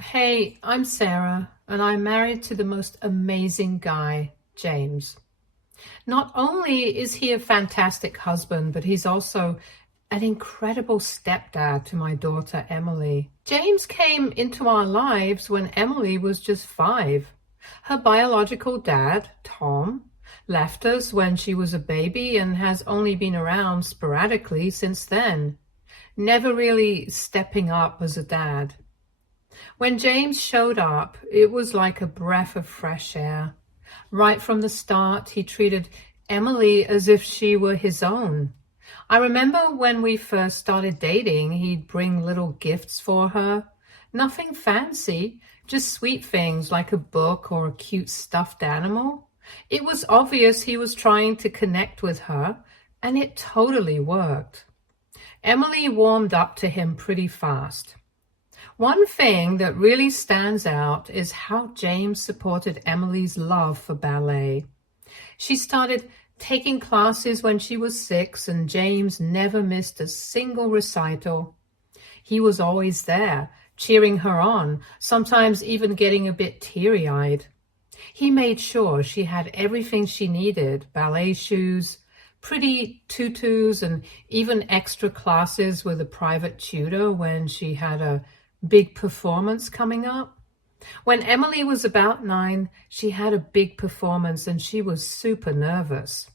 Hey, I'm Sarah, and I'm married to the most amazing guy, James. Not only is he a fantastic husband, but he's also an incredible stepdad to my daughter, Emily. James came into our lives when Emily was just 5. Her biological dad, Tom, left us when she was a baby and has only been around sporadically since then, never really stepping up as a dad. When James showed up, it was like a breath of fresh air. Right from the start, he treated Emily as if she were his own. I remember when we first started dating, he'd bring little gifts for her. Nothing fancy, just sweet things like a book or a cute stuffed animal. It was obvious he was trying to connect with her, and it totally worked. Emily warmed up to him pretty fast. One thing that really stands out is how James supported Emily's love for ballet. She started taking classes when she was 6, and James never missed a single recital. He was always there, cheering her on, sometimes even getting a bit teary-eyed. He made sure she had everything she needed: ballet shoes, pretty tutus, and even extra classes with a private tutor when she had a big performance coming up. When Emily was about 9, she had a big performance and she was super nervous.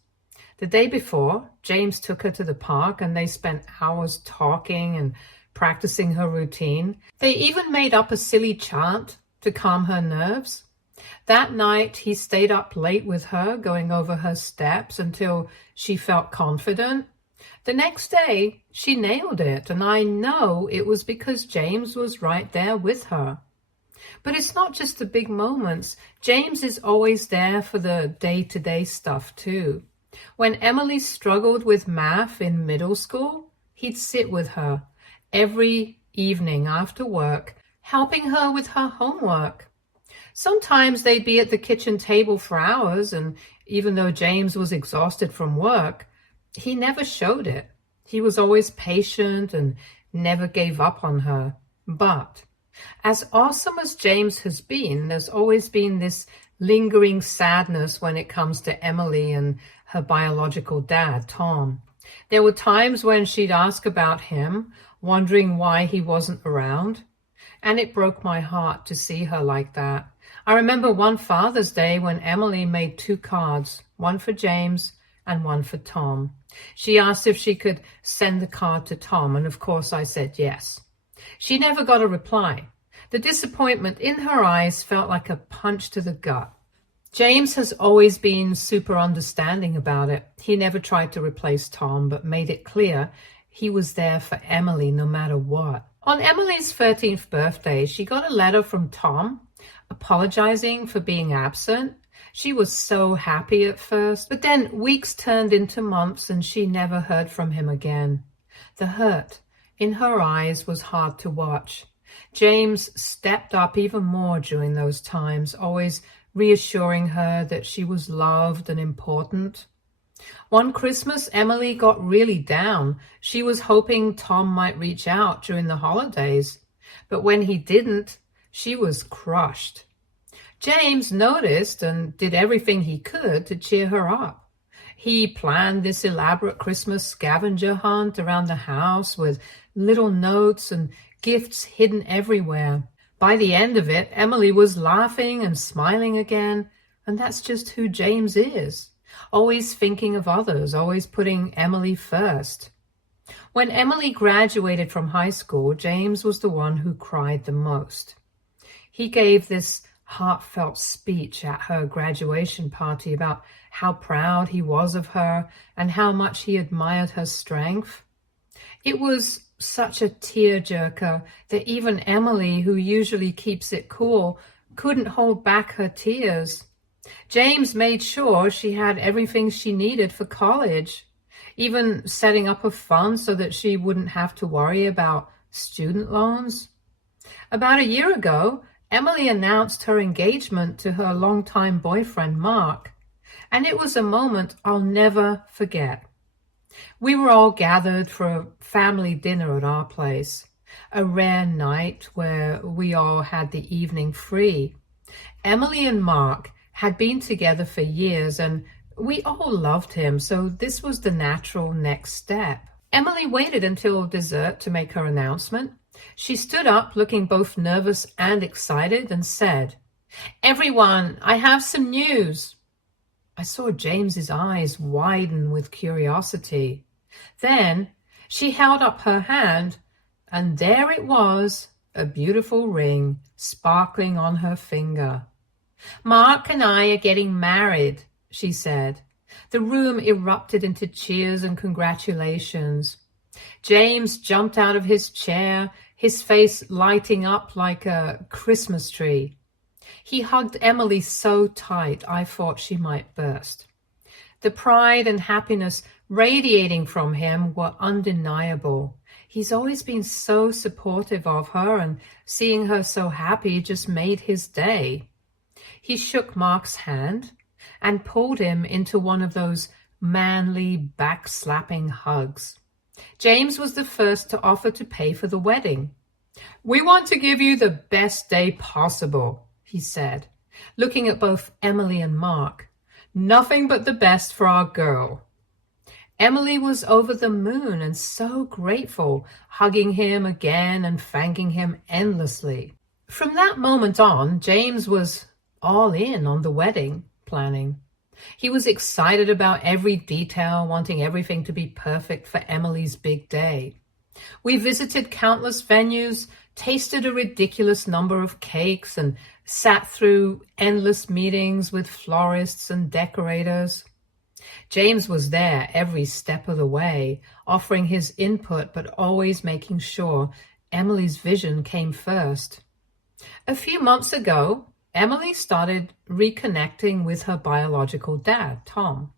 The day before, James took her to the park and they spent hours talking and practicing her routine. They even made up a silly chant to calm her nerves. That night, he stayed up late with her, going over her steps until she felt confident. The next day, she nailed it, and I know it was because James was right there with her. But it's not just the big moments. James is always there for the day-to-day stuff, too. When Emily struggled with math in middle school, he'd sit with her every evening after work, helping her with her homework. Sometimes they'd be at the kitchen table for hours, and even though James was exhausted from work, he never showed it. He was always patient and never gave up on her. But as awesome as James has been, there's always been this lingering sadness when it comes to Emily and her biological dad, Tom. There were times when she'd ask about him, wondering why he wasn't around, and it broke my heart to see her like that. I remember one Father's Day when Emily made 2 cards, one for James and one for Tom. She asked if she could send the card to Tom, and of course I said yes. She never got a reply. The disappointment in her eyes felt like a punch to the gut. James has always been super understanding about it. He never tried to replace Tom, but made it clear he was there for Emily no matter what. On Emily's 13th birthday, she got a letter from Tom apologizing for being absent. She was so happy at first, but then weeks turned into months and she never heard from him again. The hurt in her eyes was hard to watch. James stepped up even more during those times, always reassuring her that she was loved and important. One Christmas, Emily got really down. She was hoping Tom might reach out during the holidays, but when he didn't, she was crushed. James noticed and did everything he could to cheer her up. He planned this elaborate Christmas scavenger hunt around the house with little notes and gifts hidden everywhere. By the end of it, Emily was laughing and smiling again, and that's just who James is. Always thinking of others, always putting Emily first. When Emily graduated from high school, James was the one who cried the most. He gave this heartfelt speech at her graduation party about how proud he was of her and how much he admired her strength. It was such a tearjerker that even Emily, who usually keeps it cool, couldn't hold back her tears. James made sure she had everything she needed for college, even setting up a fund so that she wouldn't have to worry about student loans. About a year ago, Emily announced her engagement to her longtime boyfriend, Mark, and it was a moment I'll never forget. We were all gathered for a family dinner at our place. A rare night where we all had the evening free. Emily and Mark had been together for years and we all loved him, so this was the natural next step. Emily waited until dessert to make her announcement. She stood up looking both nervous and excited and said, "Everyone, I have some news." I saw James's eyes widen with curiosity. Then she held up her hand, and there it was, a beautiful ring sparkling on her finger. "Mark and I are getting married," she said. The room erupted into cheers and congratulations. James jumped out of his chair, his face lighting up like a Christmas tree. He hugged Emily so tight I thought she might burst. The pride and happiness radiating from him were undeniable. He's always been so supportive of her, and seeing her so happy just made his day. He shook Mark's hand and pulled him into one of those manly, back-slapping hugs. James was the first to offer to pay for the wedding. "We want to give you the best day possible," he said, looking at both Emily and Mark. "Nothing but the best for our girl." Emily was over the moon and so grateful, hugging him again and thanking him endlessly. From that moment on, James was all in on the wedding planning. He was excited about every detail, wanting everything to be perfect for Emily's big day. We visited countless venues, tasted a ridiculous number of cakes, and sat through endless meetings with florists and decorators. James was there every step of the way, offering his input but always making sure Emily's vision came first. A few months ago, Emily started reconnecting with her biological dad, Tom.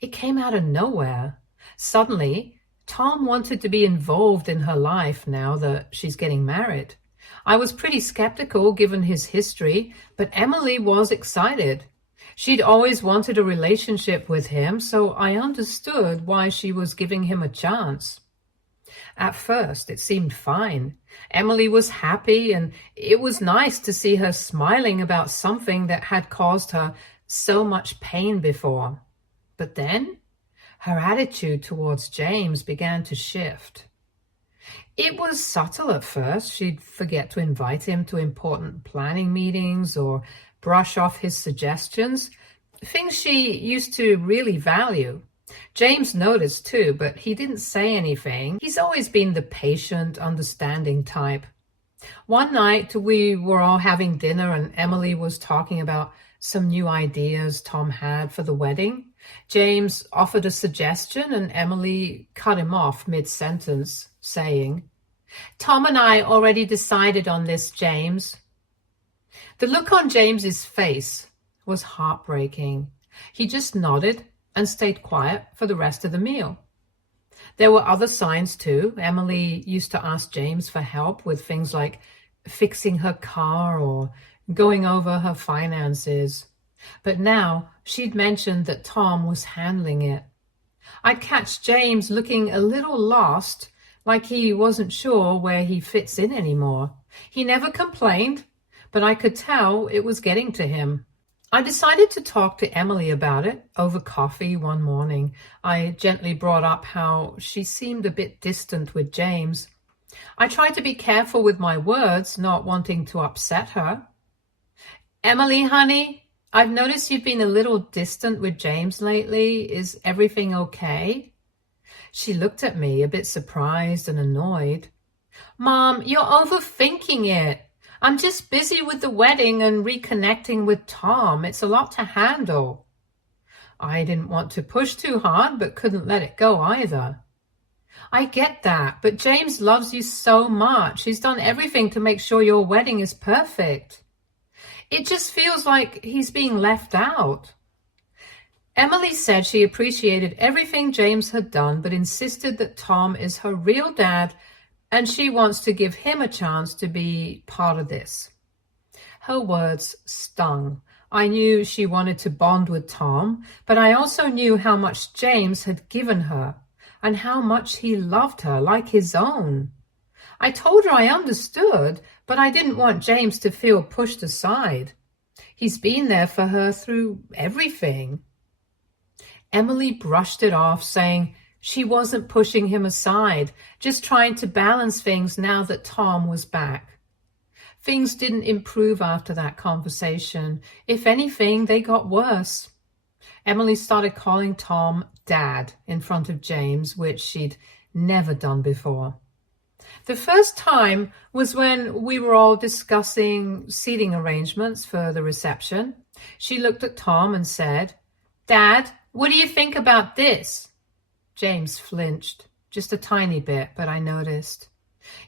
It came out of nowhere. Suddenly, Tom wanted to be involved in her life now that she's getting married. I was pretty skeptical given his history, but Emily was excited. She'd always wanted a relationship with him, so I understood why she was giving him a chance. At first, it seemed fine. Emily was happy, and it was nice to see her smiling about something that had caused her so much pain before. But then, her attitude towards James began to shift. It was subtle at first. She'd forget to invite him to important planning meetings or brush off his suggestions, things she used to really value. James noticed too, but he didn't say anything. He's always been the patient, understanding type. One night we were all having dinner and Emily was talking about some new ideas Tom had for the wedding. James offered a suggestion and Emily cut him off mid-sentence, saying, "Tom and I already decided on this, James." The look on James's face was heartbreaking. He just nodded and stayed quiet for the rest of the meal. There were other signs too. Emily used to ask James for help with things like fixing her car or going over her finances. But now she'd mentioned that Tom was handling it. I'd catch James looking a little lost, like he wasn't sure where he fits in anymore. He never complained, but I could tell it was getting to him. I decided to talk to Emily about it over coffee one morning. I gently brought up how she seemed a bit distant with James. I tried to be careful with my words, not wanting to upset her. "Emily, honey, I've noticed you've been a little distant with James lately. Is everything okay?" She looked at me, a bit surprised and annoyed. "Mom, you're overthinking it. I'm just busy with the wedding and reconnecting with Tom. It's a lot to handle." I didn't want to push too hard, but couldn't let it go either. "I get that, but James loves you so much. He's done everything to make sure your wedding is perfect. It just feels like he's being left out." Emily said she appreciated everything James had done, but insisted that Tom is her real dad and she wants to give him a chance to be part of this. Her words stung. I knew she wanted to bond with Tom, but I also knew how much James had given her and how much he loved her like his own. I told her I understood, but I didn't want James to feel pushed aside. He's been there for her through everything. Emily brushed it off, saying she wasn't pushing him aside, just trying to balance things now that Tom was back. Things didn't improve after that conversation. If anything, they got worse. Emily started calling Tom Dad in front of James, which she'd never done before. The first time was when we were all discussing seating arrangements for the reception. She looked at Tom and said, "Dad, what do you think about this?" James flinched, just a tiny bit, but I noticed.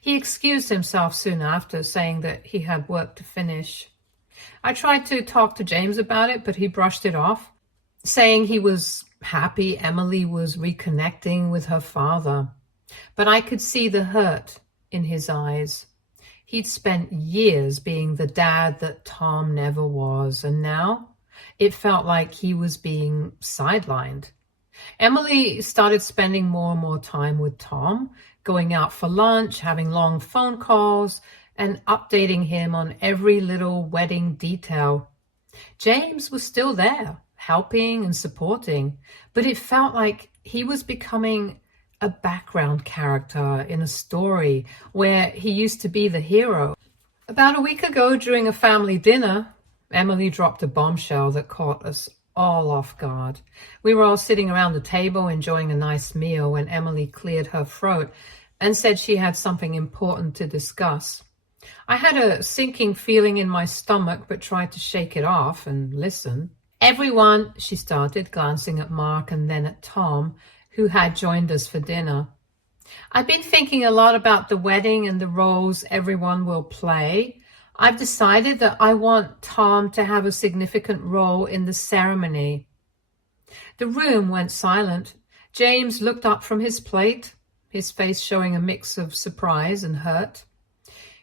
He excused himself soon after, saying that he had work to finish. I tried to talk to James about it, but he brushed it off, saying he was happy Emily was reconnecting with her father. But I could see the hurt in his eyes. He'd spent years being the dad that Tom never was, and now it felt like he was being sidelined. Emily started spending more and more time with Tom, going out for lunch, having long phone calls, and updating him on every little wedding detail. James was still there, helping and supporting, but it felt like he was becoming a background character in a story where he used to be the hero. About a week ago, during a family dinner, Emily dropped a bombshell that caught us all off guard. We were all sitting around the table enjoying a nice meal when Emily cleared her throat and said she had something important to discuss. I had a sinking feeling in my stomach, but tried to shake it off and listen. "Everyone," she started, glancing at Mark and then at Tom, who had joined us for dinner. "I've been thinking a lot about the wedding and the roles everyone will play. I've decided that I want Tom to have a significant role in the ceremony." The room went silent. James looked up from his plate, his face showing a mix of surprise and hurt.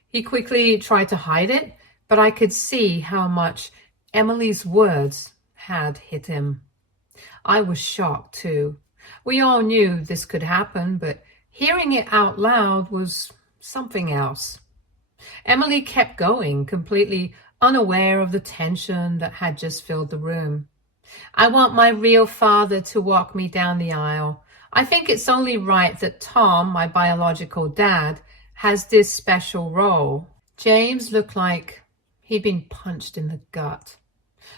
He quickly tried to hide it, but I could see how much Emily's words had hit him. I was shocked too. We all knew this could happen, but hearing it out loud was something else. Emily kept going, completely unaware of the tension that had just filled the room. "I want my real father to walk me down the aisle. I think it's only right that Tom, my biological dad, has this special role." James looked like he'd been punched in the gut.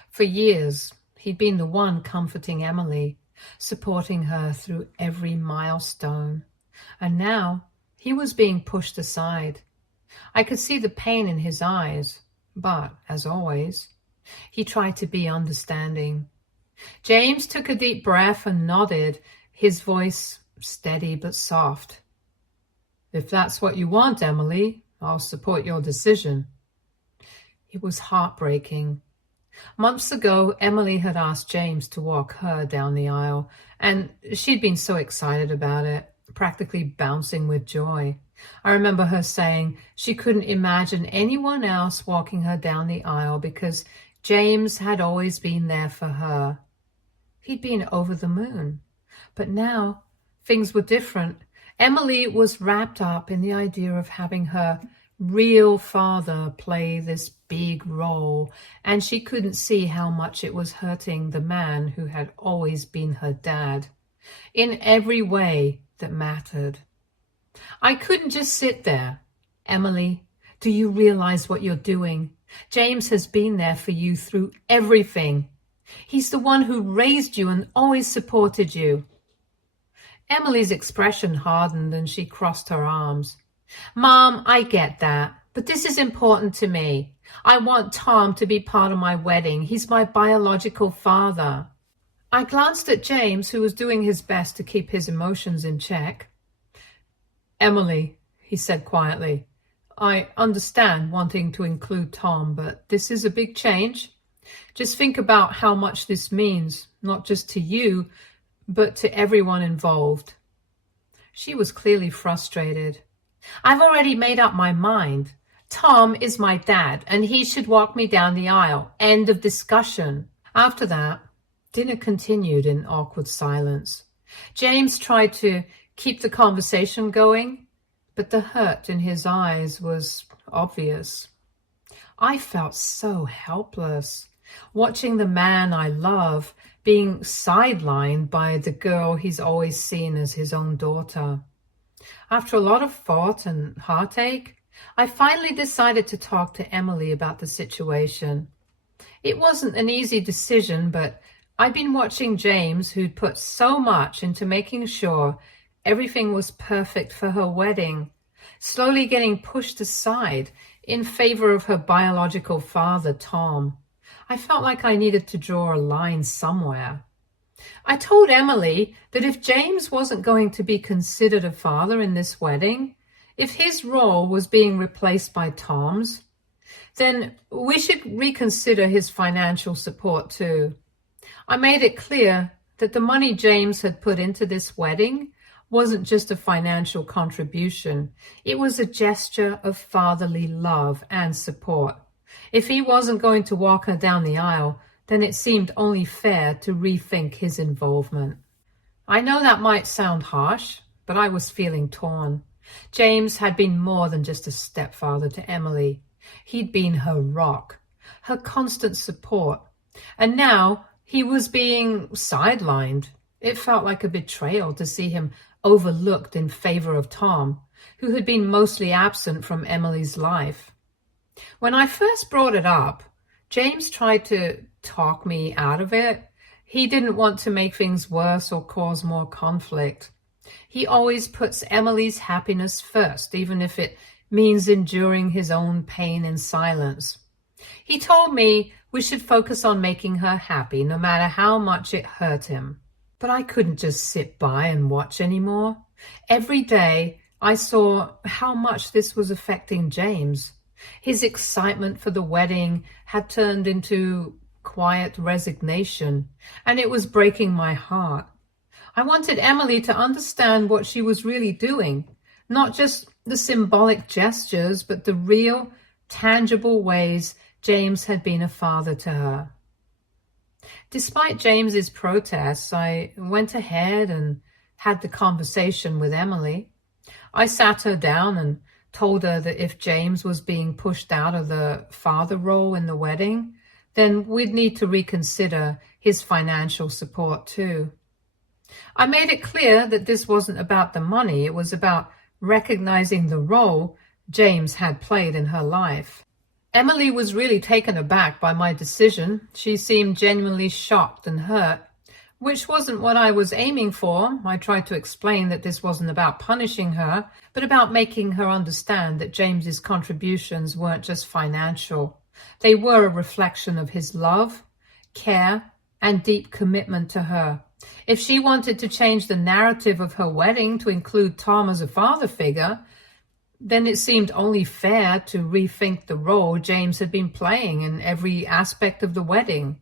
For years, he'd been the one comforting Emily, supporting her through every milestone. And now he was being pushed aside. I could see the pain in his eyes, but, as always, he tried to be understanding. James took a deep breath and nodded, his voice steady but soft. "If that's what you want, Emily, I'll support your decision." It was heartbreaking. Months ago, Emily had asked James to walk her down the aisle, and she'd been so excited about it, practically bouncing with joy. I remember her saying she couldn't imagine anyone else walking her down the aisle because James had always been there for her. He'd been over the moon. But now things were different. Emily was wrapped up in the idea of having her real father play this big role, and she couldn't see how much it was hurting the man who had always been her dad, in every way that mattered. I couldn't just sit there. "Emily, do you realize what you're doing? James has been there for you through everything. He's the one who raised you and always supported you." Emily's expression hardened and she crossed her arms. "Mom, I get that, but this is important to me. I want Tom to be part of my wedding. He's my biological father." I glanced at James, who was doing his best to keep his emotions in check. "Emily," he said quietly, "I understand wanting to include Tom, but this is a big change. Just think about how much this means, not just to you, but to everyone involved." She was clearly frustrated. "I've already made up my mind. Tom is my dad, and he should walk me down the aisle. End of discussion." After that, dinner continued in awkward silence. James tried to keep the conversation going, but the hurt in his eyes was obvious. I felt so helpless, watching the man I love being sidelined by the girl he's always seen as his own daughter. After a lot of thought and heartache, I finally decided to talk to Emily about the situation. It wasn't an easy decision, but I'd been watching James, who'd put so much into making sure everything was perfect for her wedding, slowly getting pushed aside in favor of her biological father, Tom. I felt like I needed to draw a line somewhere. I told Emily that if James wasn't going to be considered a father in this wedding, if his role was being replaced by Tom's, then we should reconsider his financial support too. I made it clear that the money James had put into this wedding wasn't just a financial contribution. It was a gesture of fatherly love and support. If he wasn't going to walk her down the aisle, then it seemed only fair to rethink his involvement. I know that might sound harsh, but I was feeling torn. James had been more than just a stepfather to Emily. He'd been her rock, her constant support. And now he was being sidelined. It felt like a betrayal to see him overlooked in favor of Tom, who had been mostly absent from Emily's life. When I first brought it up, James tried to talk me out of it. He didn't want to make things worse or cause more conflict. He always puts Emily's happiness first, even if it means enduring his own pain in silence. He told me we should focus on making her happy, no matter how much it hurt him. But I couldn't just sit by and watch anymore. Every day I saw how much this was affecting James. His excitement for the wedding had turned into quiet resignation, and it was breaking my heart. I wanted Emily to understand what she was really doing, not just the symbolic gestures, but the real, tangible ways James had been a father to her. Despite James's protests, I went ahead and had the conversation with Emily. I sat her down and told her that if James was being pushed out of the father role in the wedding, then we'd need to reconsider his financial support too. I made it clear that this wasn't about the money, it was about recognizing the role James had played in her life. Emily was really taken aback by my decision. She seemed genuinely shocked and hurt, which wasn't what I was aiming for. I tried to explain that this wasn't about punishing her, but about making her understand that James's contributions weren't just financial. They were a reflection of his love, care, and deep commitment to her. If she wanted to change the narrative of her wedding to include Tom as a father figure, then it seemed only fair to rethink the role James had been playing in every aspect of the wedding.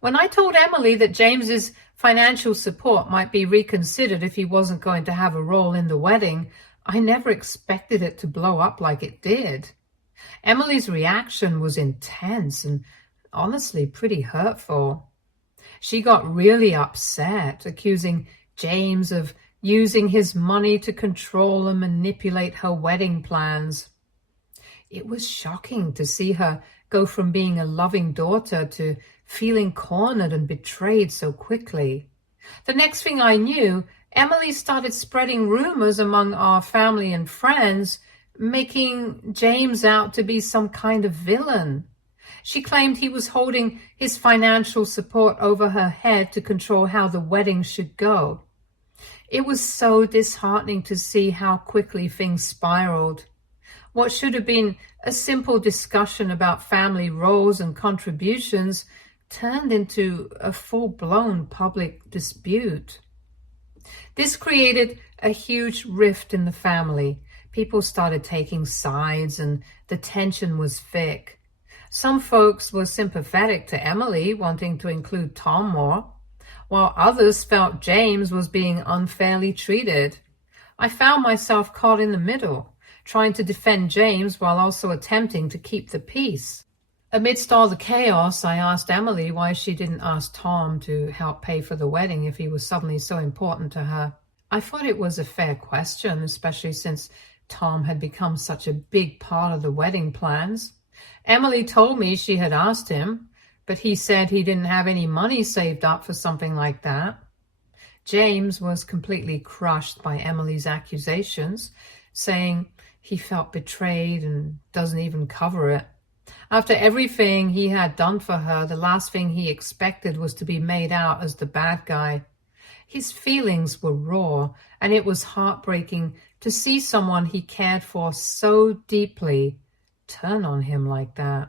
When I told Emily that James's financial support might be reconsidered if he wasn't going to have a role in the wedding, I never expected it to blow up like it did. Emily's reaction was intense and honestly pretty hurtful. She got really upset, accusing James of using his money to control and manipulate her wedding plans. It was shocking to see her go from being a loving daughter to feeling cornered and betrayed so quickly. The next thing I knew, Emily started spreading rumors among our family and friends, making James out to be some kind of villain. She claimed he was holding his financial support over her head to control how the wedding should go. It was so disheartening to see how quickly things spiraled. What should have been a simple discussion about family roles and contributions turned into a full-blown public dispute. This created a huge rift in the family. People started taking sides and the tension was thick. Some folks were sympathetic to Emily, wanting to include Tom more, while others felt James was being unfairly treated. I found myself caught in the middle, trying to defend James while also attempting to keep the peace. Amidst all the chaos, I asked Emily why she didn't ask Tom to help pay for the wedding if he was suddenly so important to her. I thought it was a fair question, especially since Tom had become such a big part of the wedding plans. Emily told me she had asked him, but he said he didn't have any money saved up for something like that. James was completely crushed by Emily's accusations, saying he felt betrayed and doesn't even cover it. After everything he had done for her, the last thing he expected was to be made out as the bad guy. His feelings were raw, and it was heartbreaking to see someone he cared for so deeply turn on him like that.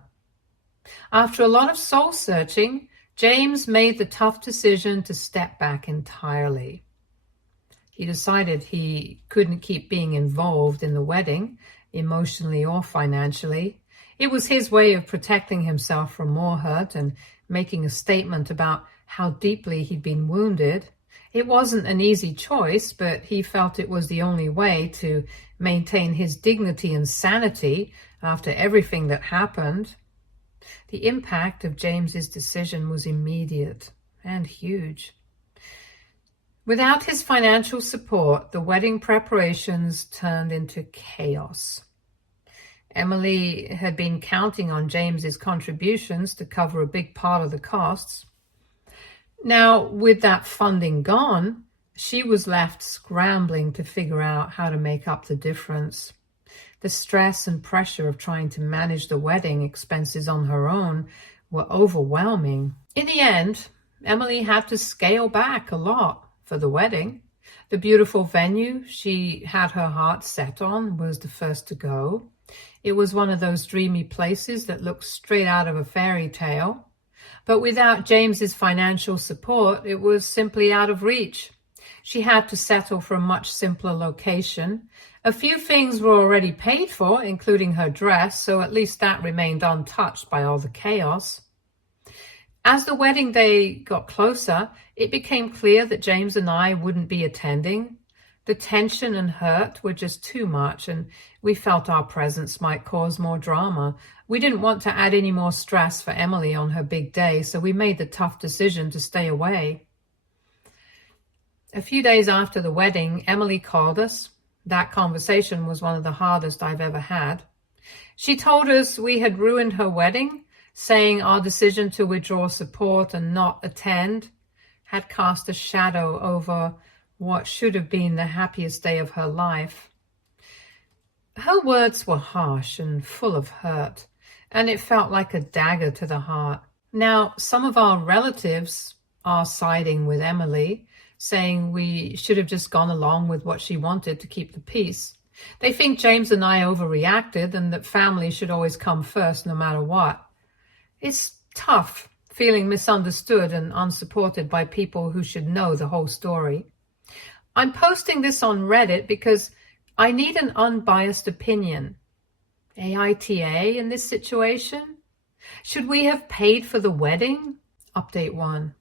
After a lot of soul searching, James made the tough decision to step back entirely. He decided he couldn't keep being involved in the wedding, emotionally or financially. It was his way of protecting himself from more hurt and making a statement about how deeply he'd been wounded. It wasn't an easy choice, but he felt it was the only way to maintain his dignity and sanity after everything that happened. The impact of James's decision was immediate and huge. Without his financial support, the wedding preparations turned into chaos. Emily had been counting on James's contributions to cover a big part of the costs. Now, with that funding gone, she was left scrambling to figure out how to make up the difference. The stress and pressure of trying to manage the wedding expenses on her own were overwhelming. In the end, Emily had to scale back a lot for the wedding. The beautiful venue she had her heart set on was the first to go. It was one of those dreamy places that looked straight out of a fairy tale. But without James's financial support, it was simply out of reach. She had to settle for a much simpler location. A few things were already paid for, including her dress, so at least that remained untouched by all the chaos. As the wedding day got closer, it became clear that James and I wouldn't be attending. The tension and hurt were just too much, and we felt our presence might cause more drama. We didn't want to add any more stress for Emily on her big day, so we made the tough decision to stay away. A few days after the wedding, Emily called us. That conversation was one of the hardest I've ever had. She told us we had ruined her wedding, saying our decision to withdraw support and not attend had cast a shadow over what should have been the happiest day of her life. Her words were harsh and full of hurt, and it felt like a dagger to the heart. Now, some of our relatives are siding with Emily, saying we should have just gone along with what she wanted to keep the peace. They think James and I overreacted and that family should always come first no matter what. It's tough feeling misunderstood and unsupported by people who should know the whole story. I'm posting this on Reddit because I need an unbiased opinion. AITA in this situation? Should we have paid for the wedding? Update 1.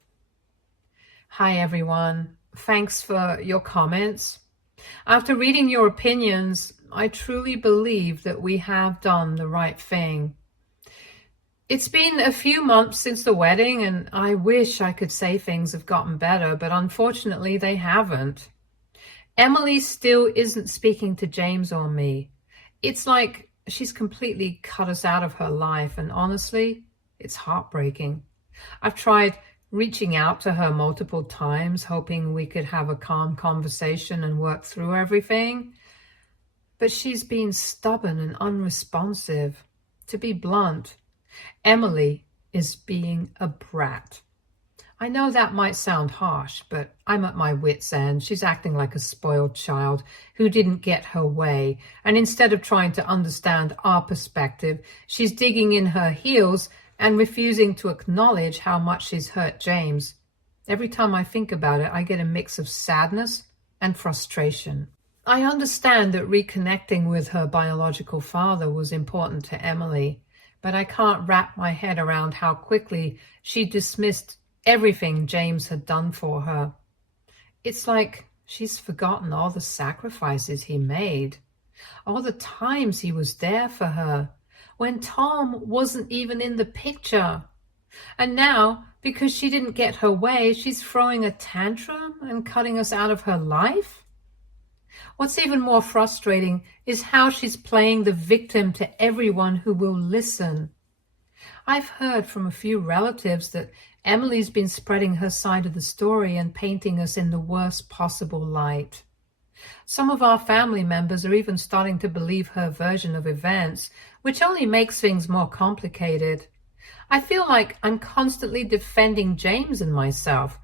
Hi everyone. Thanks for your comments. After reading your opinions, I truly believe that we have done the right thing. It's been a few months since the wedding, and I wish I could say things have gotten better, but unfortunately they haven't. Emily still isn't speaking to James or me. It's like she's completely cut us out of her life, and honestly, it's heartbreaking. I've tried reaching out to her multiple times, hoping we could have a calm conversation and work through everything. But she's been stubborn and unresponsive. To be blunt, Emily is being a brat. I know that might sound harsh, but I'm at my wit's end. She's acting like a spoiled child who didn't get her way. And instead of trying to understand our perspective, she's digging in her heels and refusing to acknowledge how much she's hurt James. Every time I think about it, I get a mix of sadness and frustration. I understand that reconnecting with her biological father was important to Emily, but I can't wrap my head around how quickly she dismissed everything James had done for her. It's like she's forgotten all the sacrifices he made, all the times he was there for her, when Tom wasn't even in the picture. And now, because she didn't get her way, she's throwing a tantrum and cutting us out of her life? What's even more frustrating is how she's playing the victim to everyone who will listen. I've heard from a few relatives that Emily's been spreading her side of the story and painting us in the worst possible light. Some of our family members are even starting to believe her version of events, which only makes things more complicated. I feel like I'm constantly defending James and myself,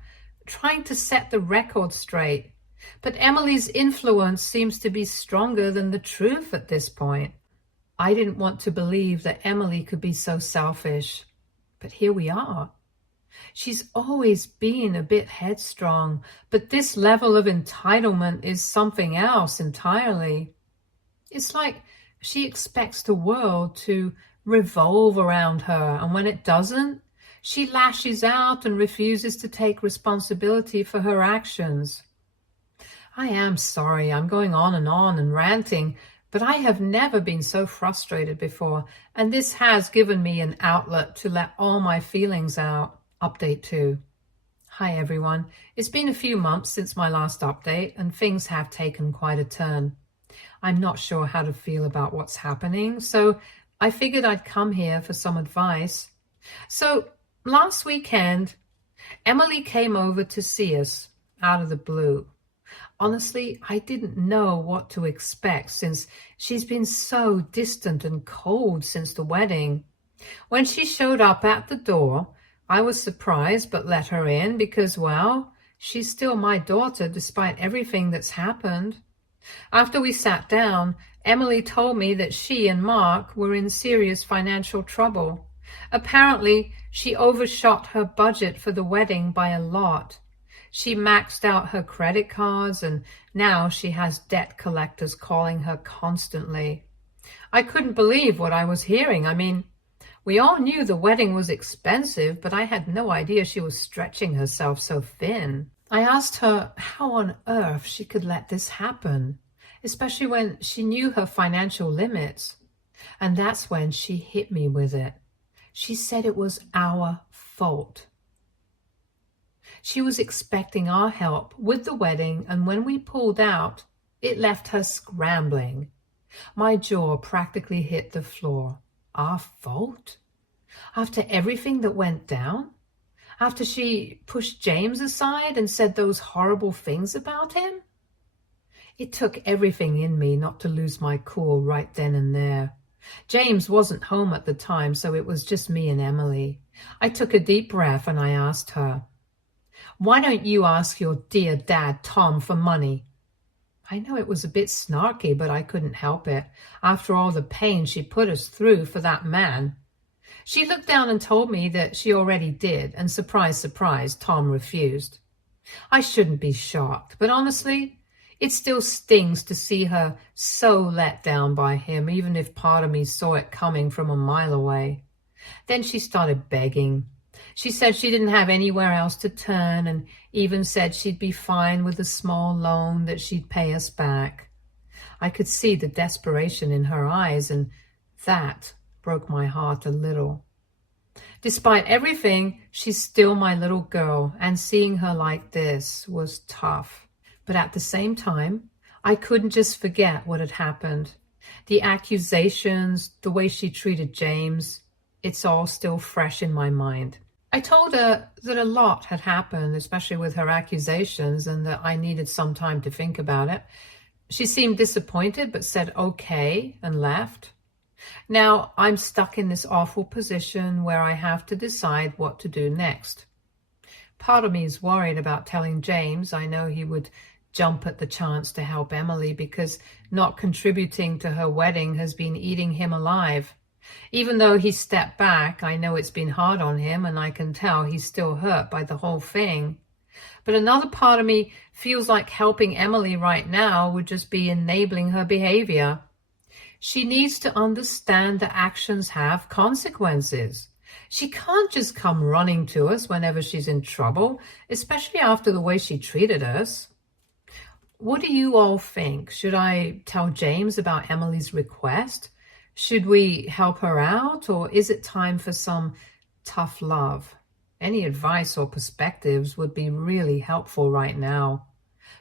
trying to set the record straight. But Emily's influence seems to be stronger than the truth at this point. I didn't want to believe that Emily could be so selfish, but here we are. She's always been a bit headstrong, but this level of entitlement is something else entirely. It's like she expects the world to revolve around her, and when it doesn't, she lashes out and refuses to take responsibility for her actions. I am sorry I'm going on and ranting, but I have never been so frustrated before, and this has given me an outlet to let all my feelings out. Update 2. Hi everyone. It's been a few months since my last update, and things have taken quite a turn. I'm not sure how to feel about what's happening, so I figured I'd come here for some advice. So last weekend, Emily came over to see us out of the blue. Honestly, I didn't know what to expect since she's been so distant and cold since the wedding. When she showed up at the door, I was surprised but let her in because, well, she's still my daughter despite everything that's happened. After we sat down, Emily told me that she and Mark were in serious financial trouble. Apparently, she overshot her budget for the wedding by a lot. She maxed out her credit cards, and now she has debt collectors calling her constantly. I couldn't believe what I was hearing. I mean, we all knew the wedding was expensive, but I had no idea she was stretching herself so thin. I asked her how on earth she could let this happen, especially when she knew her financial limits. And that's when she hit me with it. She said it was our fault. She was expecting our help with the wedding, and when we pulled out, it left her scrambling. My jaw practically hit the floor. Our fault? After everything that went down? After she pushed James aside and said those horrible things about him? It took everything in me not to lose my cool right then and there. James wasn't home at the time, so it was just me and Emily. I took a deep breath and I asked her, "Why don't you ask your dear dad, Tom, for money?" I know it was a bit snarky, but I couldn't help it, after all the pain she put us through for that man. She looked down and told me that she already did, and surprise, surprise, Tom refused. I shouldn't be shocked, but honestly, it still stings to see her so let down by him, even if part of me saw it coming from a mile away. Then she started begging. She said she didn't have anywhere else to turn, and even said she'd be fine with a small loan that she'd pay us back. I could see the desperation in her eyes, and that broke my heart a little. Despite everything, she's still my little girl, and seeing her like this was tough. But at the same time, I couldn't just forget what had happened. The accusations, the way she treated James, it's all still fresh in my mind. I told her that a lot had happened, especially with her accusations, and that I needed some time to think about it. She seemed disappointed, but said okay and left. Now I'm stuck in this awful position where I have to decide what to do next. Part of me is worried about telling James. I know he would jump at the chance to help Emily because not contributing to her wedding has been eating him alive. Even though he stepped back, I know it's been hard on him, and I can tell he's still hurt by the whole thing. But another part of me feels like helping Emily right now would just be enabling her behavior. She needs to understand that actions have consequences. She can't just come running to us whenever she's in trouble, especially after the way she treated us. What do you all think? Should I tell James about Emily's request? Should we help her out, or is it time for some tough love? Any advice or perspectives would be really helpful right now.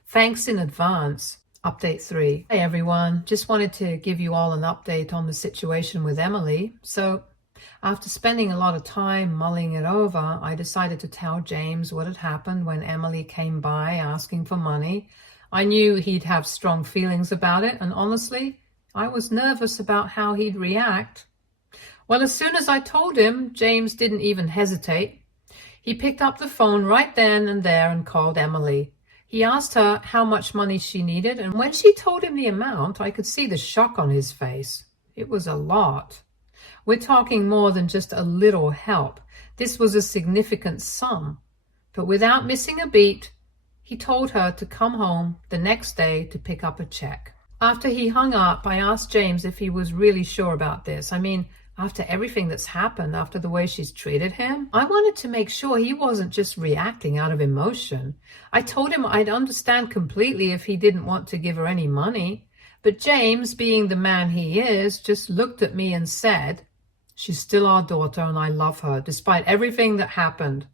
Thanks in advance. Update 3. Hey everyone, just wanted to give you all an update on the situation with Emily. So after spending a lot of time mulling it over, I decided to tell James what had happened when Emily came by asking for money. I knew he'd have strong feelings about it, and honestly, I was nervous about how he'd react. Well, as soon as I told him, James didn't even hesitate. He picked up the phone right then and there and called Emily. He asked her how much money she needed, and when she told him the amount, I could see the shock on his face. It was a lot. We're talking more than just a little help. This was a significant sum. But without missing a beat, he told her to come home the next day to pick up a check. After he hung up, I asked James if he was really sure about this. I mean, after everything that's happened, after the way she's treated him, I wanted to make sure he wasn't just reacting out of emotion. I told him I'd understand completely if he didn't want to give her any money. But James, being the man he is, just looked at me and said, "She's still our daughter and I love her, despite everything that happened."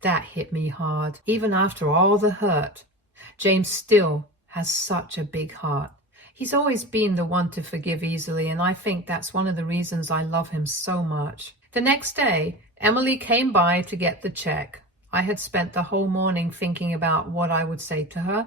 That hit me hard. Even after all the hurt, James still has such a big heart. He's always been the one to forgive easily, and I think that's one of the reasons I love him so much. The next day, Emily came by to get the check. I had spent the whole morning thinking about what I would say to her.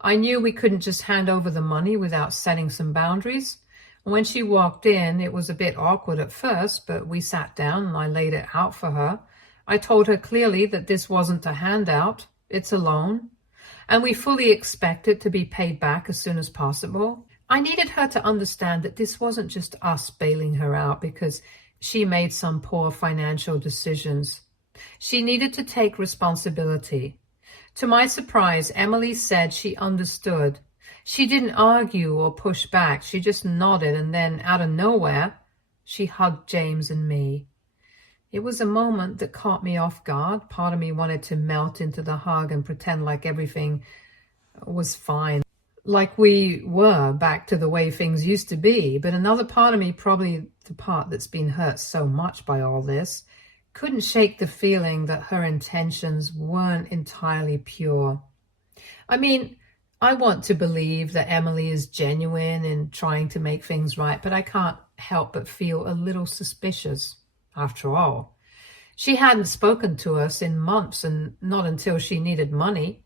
I knew we couldn't just hand over the money without setting some boundaries. When she walked in, it was a bit awkward at first, but we sat down and I laid it out for her. I told her clearly that this wasn't a handout, it's a loan. And we fully expect it to be paid back as soon as possible. I needed her to understand that this wasn't just us bailing her out because she made some poor financial decisions. She needed to take responsibility. To my surprise, Emily said she understood. She didn't argue or push back. She just nodded, and then out of nowhere, she hugged James and me. It was a moment that caught me off guard. Part of me wanted to melt into the hug and pretend like everything was fine, like we were back to the way things used to be. But another part of me, probably the part that's been hurt so much by all this, couldn't shake the feeling that her intentions weren't entirely pure. I mean, I want to believe that Emily is genuine in trying to make things right, but I can't help but feel a little suspicious. After all, she hadn't spoken to us in months, and not until she needed money.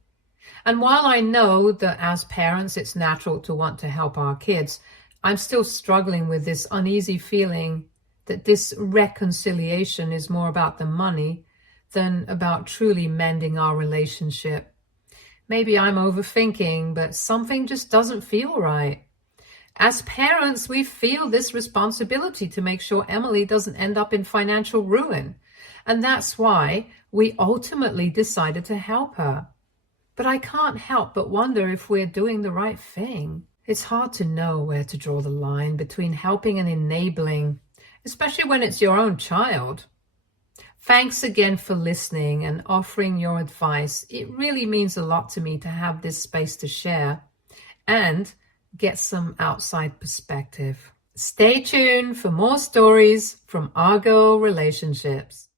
And while I know that as parents it's natural to want to help our kids, I'm still struggling with this uneasy feeling that this reconciliation is more about the money than about truly mending our relationship. Maybe I'm overthinking, but something just doesn't feel right. As parents, we feel this responsibility to make sure Emily doesn't end up in financial ruin. And that's why we ultimately decided to help her. But I can't help but wonder if we're doing the right thing. It's hard to know where to draw the line between helping and enabling, especially when it's your own child. Thanks again for listening and offering your advice. It really means a lot to me to have this space to share and get some outside perspective. Stay tuned for more stories from Our Girl Relationships.